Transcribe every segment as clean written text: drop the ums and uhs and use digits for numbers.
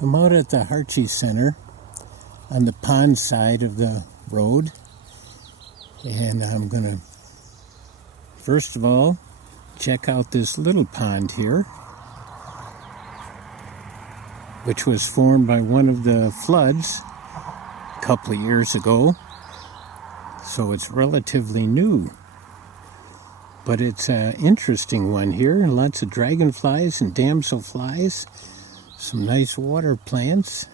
I'm out at the Harchie Center on the pond side of the road, and I'm going to first of all check out this little pond here, which was formed by one of the floods a couple of years ago, so it's relatively new. But it's an interesting one here. Lots of dragonflies and damselflies. Some nice water plants.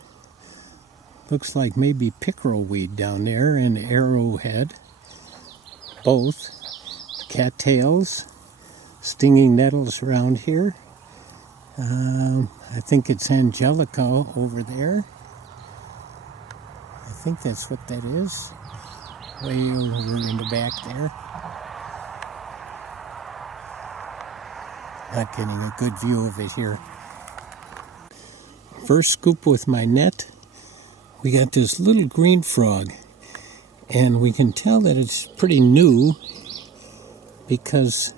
Looks like maybe pickerel weed down there and arrowhead. Both. Cattails. Stinging nettles around here. I think it's angelica over there. I think that's what that is. Way over in the back there. Not getting a good view of it here. First scoop with my net, we got this little green frog, and we can tell that it's pretty new because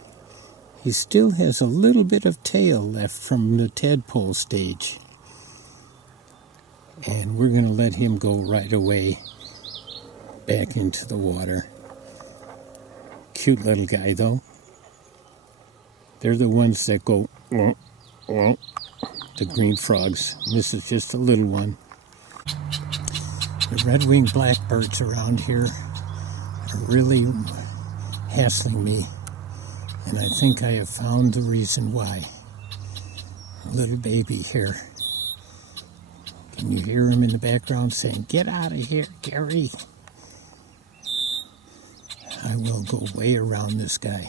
he still has a little bit of tail left from the tadpole stage. And we're going to let him go right away back into the water. Cute little guy though. They're the ones that go, wonk, wonk, the green frogs. This is just a little one. The red-winged blackbirds around here are really hassling me, and I think I have found the reason why. A little baby here. Can you hear him in the background saying, "Get out of here, Gary"? I will go way around this guy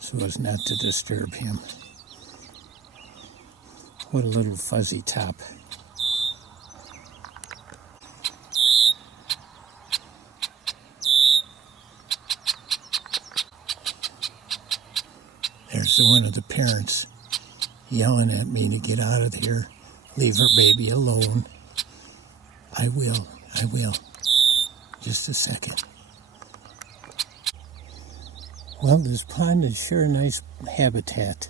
so as not to disturb him. What a little fuzzy top. There's one of the parents yelling at me to get out of here, leave her baby alone. I will. Just a second. Well, this pond is sure a nice habitat,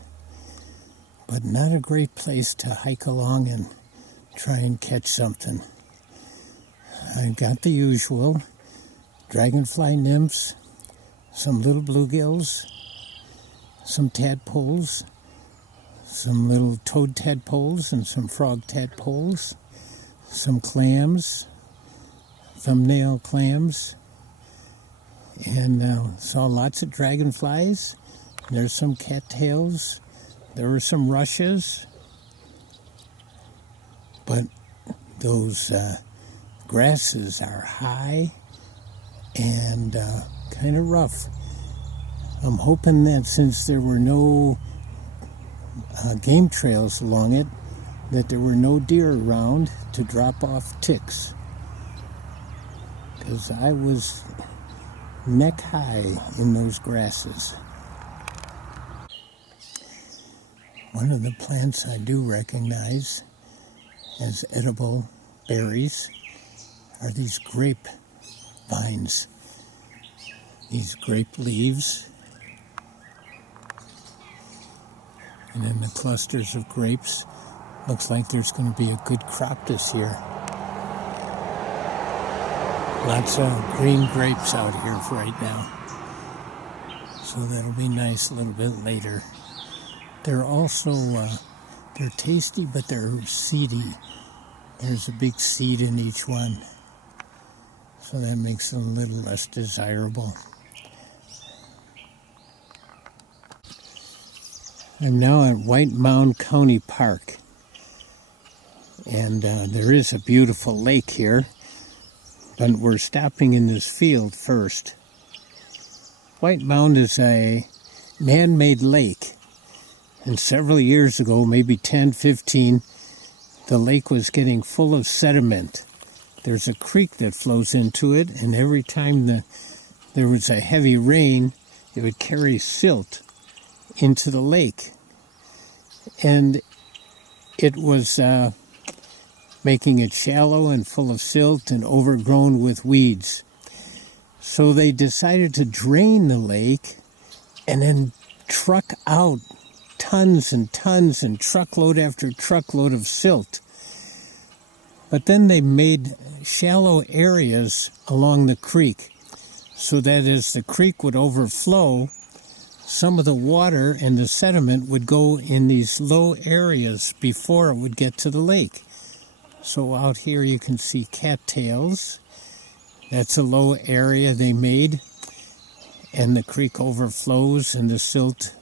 but not a great place to hike along and try and catch something. I've got the usual dragonfly nymphs, some little bluegills, some tadpoles, some little toad tadpoles and some frog tadpoles, some clams, thumbnail clams, and saw lots of dragonflies. There's some cattails. There were some rushes. But those grasses are high and kind of rough. I'm hoping that since there were no game trails along it, that there were no deer around to drop off ticks. Because I was neck high in those grasses. One of the plants I do recognize as edible berries are these grape vines. These grape leaves. And then the clusters of grapes. Looks like there's going to be a good crop this year. Lots of green grapes out here for right now. So that'll be nice a little bit later. They're also, they're tasty, but they're seedy. There's a big seed in each one. So that makes them a little less desirable. I'm now at White Mound County Park. And there is a beautiful lake here. But we're stopping in this field first. White Mound is a man-made lake. And several years ago, maybe 10, 15, the lake was getting full of sediment. There's a creek that flows into it, and every time there was a heavy rain, it would carry silt into the lake. And it was making it shallow and full of silt and overgrown with weeds. So they decided to drain the lake and then truck out tons and tons and truckload after truckload of silt. But then they made shallow areas along the creek so that as the creek would overflow, some of the water and the sediment would go in these low areas before it would get to the lake. So out here you can see cattails. That's a low area they made, and the creek overflows and the silt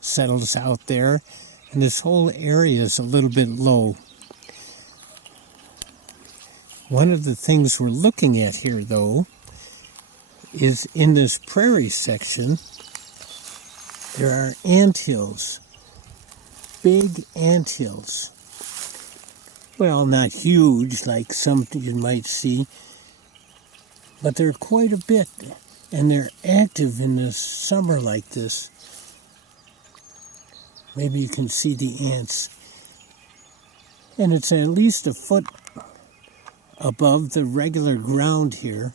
settles out there, and this whole area is a little bit low. One of the things we're looking at here, though, is in this prairie section, there are anthills, big anthills. Well, not huge like some you might see, but they're quite a bit, and they're active in the summer like this. Maybe you can see the ants. And it's at least a foot above the regular ground here.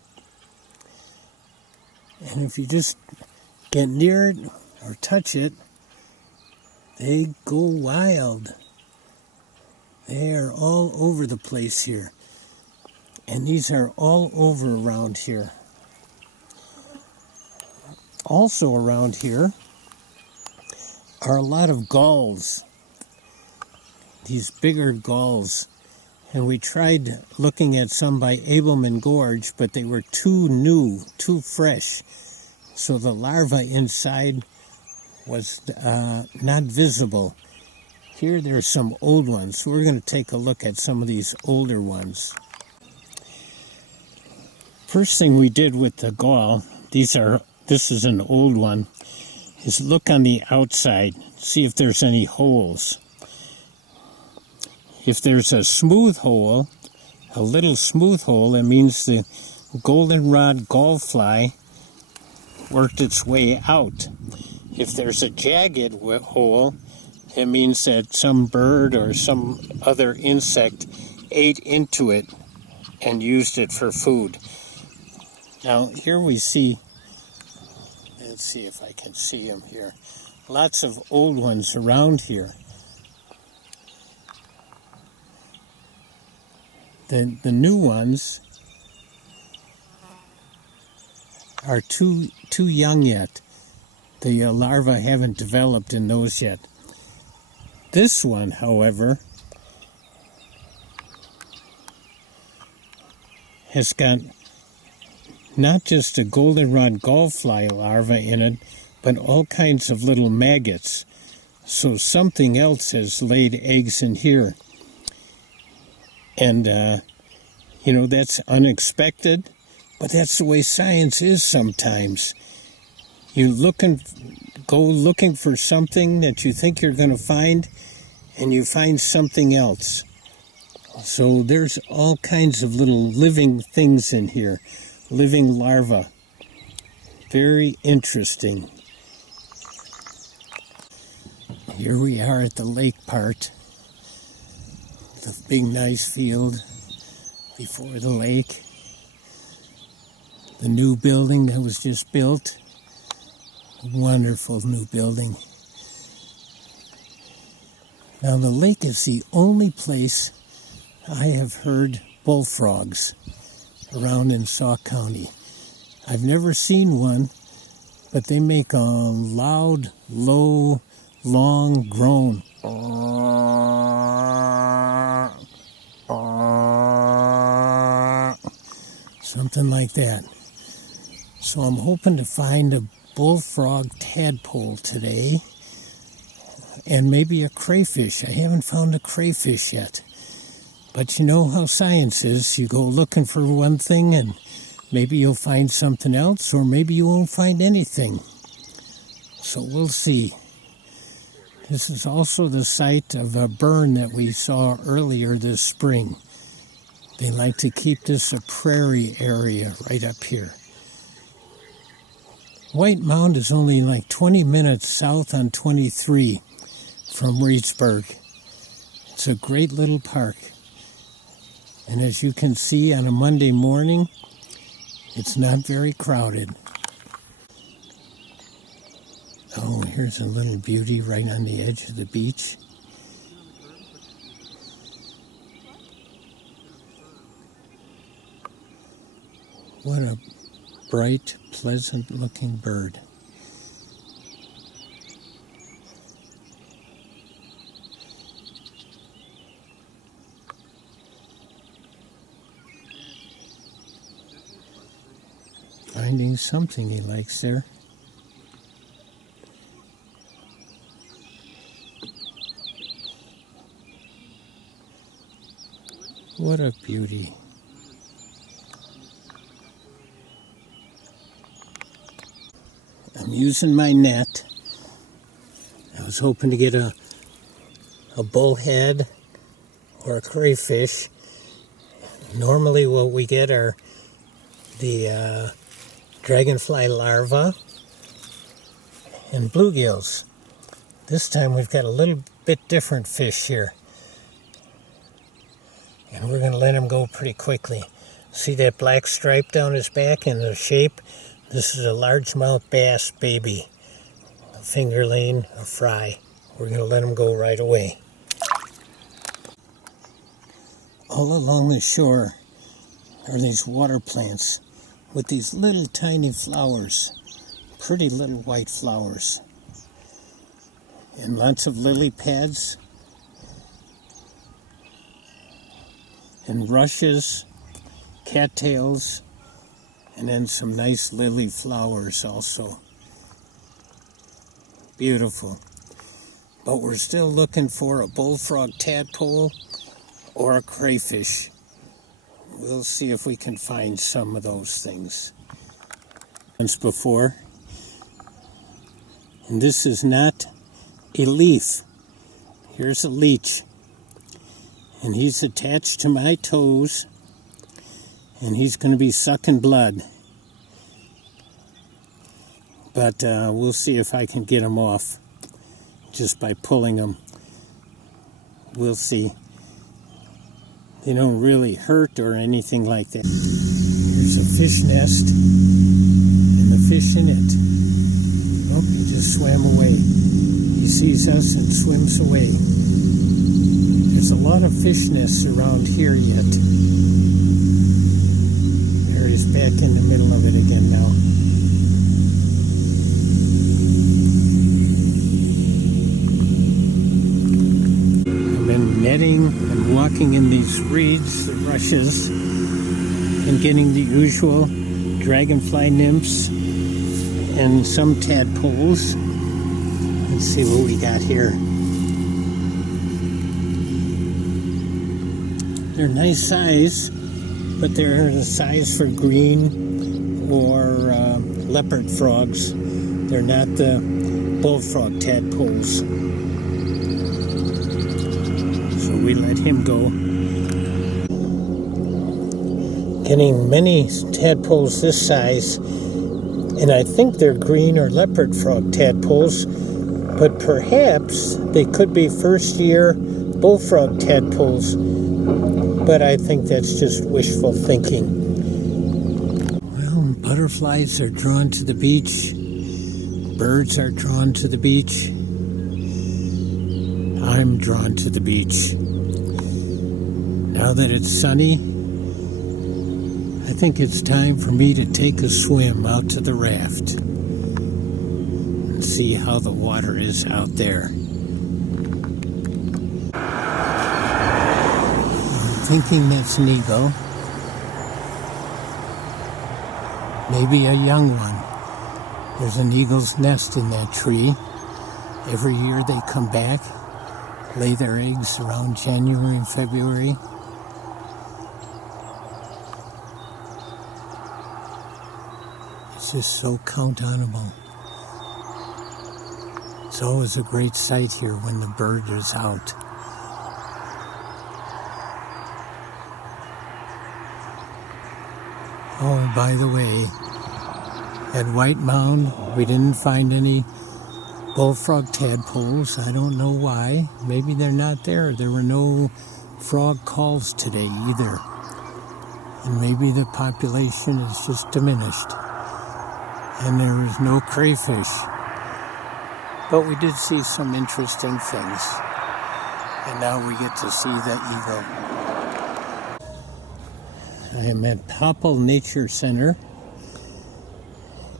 And if you just get near it or touch it, they go wild. They are all over the place here. And these are all over around here. Also around here are a lot of gulls. These bigger gulls. And we tried looking at some by Abelman Gorge, but they were too new, too fresh. So the larva inside was not visible. Here there's some old ones. So we're going to take a look at some of these older ones. First thing we did with the gall, this is an old one, is look on the outside, see if there's any holes. If there's a smooth hole, a little smooth hole, that means the goldenrod gallfly worked its way out. If there's a jagged hole, it means that some bird or some other insect ate into it and used it for food. Now here we see, let's see if I can see them here, lots of old ones around here. The new ones are too young yet. The larvae haven't developed in those yet. This one, however, has got not just a goldenrod gallfly larva in it, but all kinds of little maggots. So something else has laid eggs in here. And, that's unexpected, but that's the way science is sometimes. You go looking for something that you think you're going to find, and you find something else. So there's all kinds of little living things in here, living larvae. Very interesting. Here we are at the lake part. The big nice field before the lake. The new building that was just built. Wonderful new building. Now the lake is the only place I have heard bullfrogs around in Sauk County. I've never seen one, but they make a loud, low, long groan. Something like that. So I'm hoping to find a bullfrog tadpole today, and maybe a crayfish. I haven't found a crayfish yet. But you know how science is. You go looking for one thing, and maybe you'll find something else, or maybe you won't find anything. So we'll see. This is also the site of a burn that we saw earlier this spring. They like to keep this a prairie area right up here. White Mound is only like 20 minutes south on 23 from Reedsburg. It's a great little park. And as you can see on a Monday morning, it's not very crowded. Oh, here's a little beauty right on the edge of the beach. What a bright, pleasant-looking bird. Finding something he likes there. What a beauty. I'm using my net. I was hoping to get a bullhead or a crayfish. Normally what we get are the dragonfly larvae and bluegills. This time we've got a little bit different fish here. And we're going to let him go pretty quickly. See that black stripe down his back and the shape? This is a largemouth bass baby. A fingerling, a fry. We're going to let him go right away. All along the shore are these water plants with these little tiny flowers. Pretty little white flowers. And lots of lily pads. And rushes, cattails, and then some nice lily flowers also. Beautiful. But we're still looking for a bullfrog tadpole or a crayfish. We'll see if we can find some of those things. Once before. And this is not a leaf. Here's a leech. And he's attached to my toes, and he's going to be sucking blood. But we'll see if I can get him off just by pulling him. We'll see. They don't really hurt or anything like that. Here's a fish nest, and the fish in it. Oh, he just swam away. He sees us and swims away. There's a lot of fish nests around here yet. There he's back in the middle of it again now. I've been netting and walking in these reeds, the rushes, and getting the usual dragonfly nymphs and some tadpoles. Let's see what we got here. They're nice size, but they're the size for green or leopard frogs. They're not the bullfrog tadpoles. So we let him go. Getting many tadpoles this size, and I think they're green or leopard frog tadpoles, but perhaps they could be first year bullfrog tadpoles. But I think that's just wishful thinking. Well, butterflies are drawn to the beach. Birds are drawn to the beach. I'm drawn to the beach. Now that it's sunny, I think it's time for me to take a swim out to the raft and see how the water is out there. Thinking that's an eagle. Maybe a young one. There's an eagle's nest in that tree. Every year they come back, lay their eggs around January and February. It's just so count-onable. It's always a great sight here when the bird is out. Oh, by the way, at White Mound, we didn't find any bullfrog tadpoles. I don't know why. Maybe they're not there. There were no frog calls today either. And maybe the population is just diminished. And there was no crayfish. But we did see some interesting things. And now we get to see the eagle. I am at Popple Nature Center,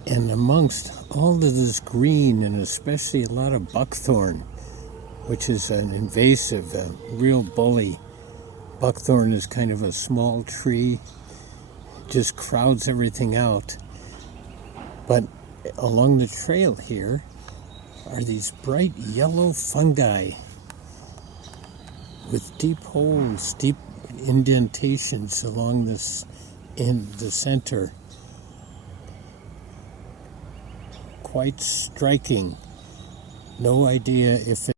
and amongst all of this green, and especially a lot of buckthorn, which is an invasive, real bully. Buckthorn is kind of a small tree, just crowds everything out. But along the trail here are these bright yellow fungi with deep holes, deep indentations along this in the center. Quite striking. No idea if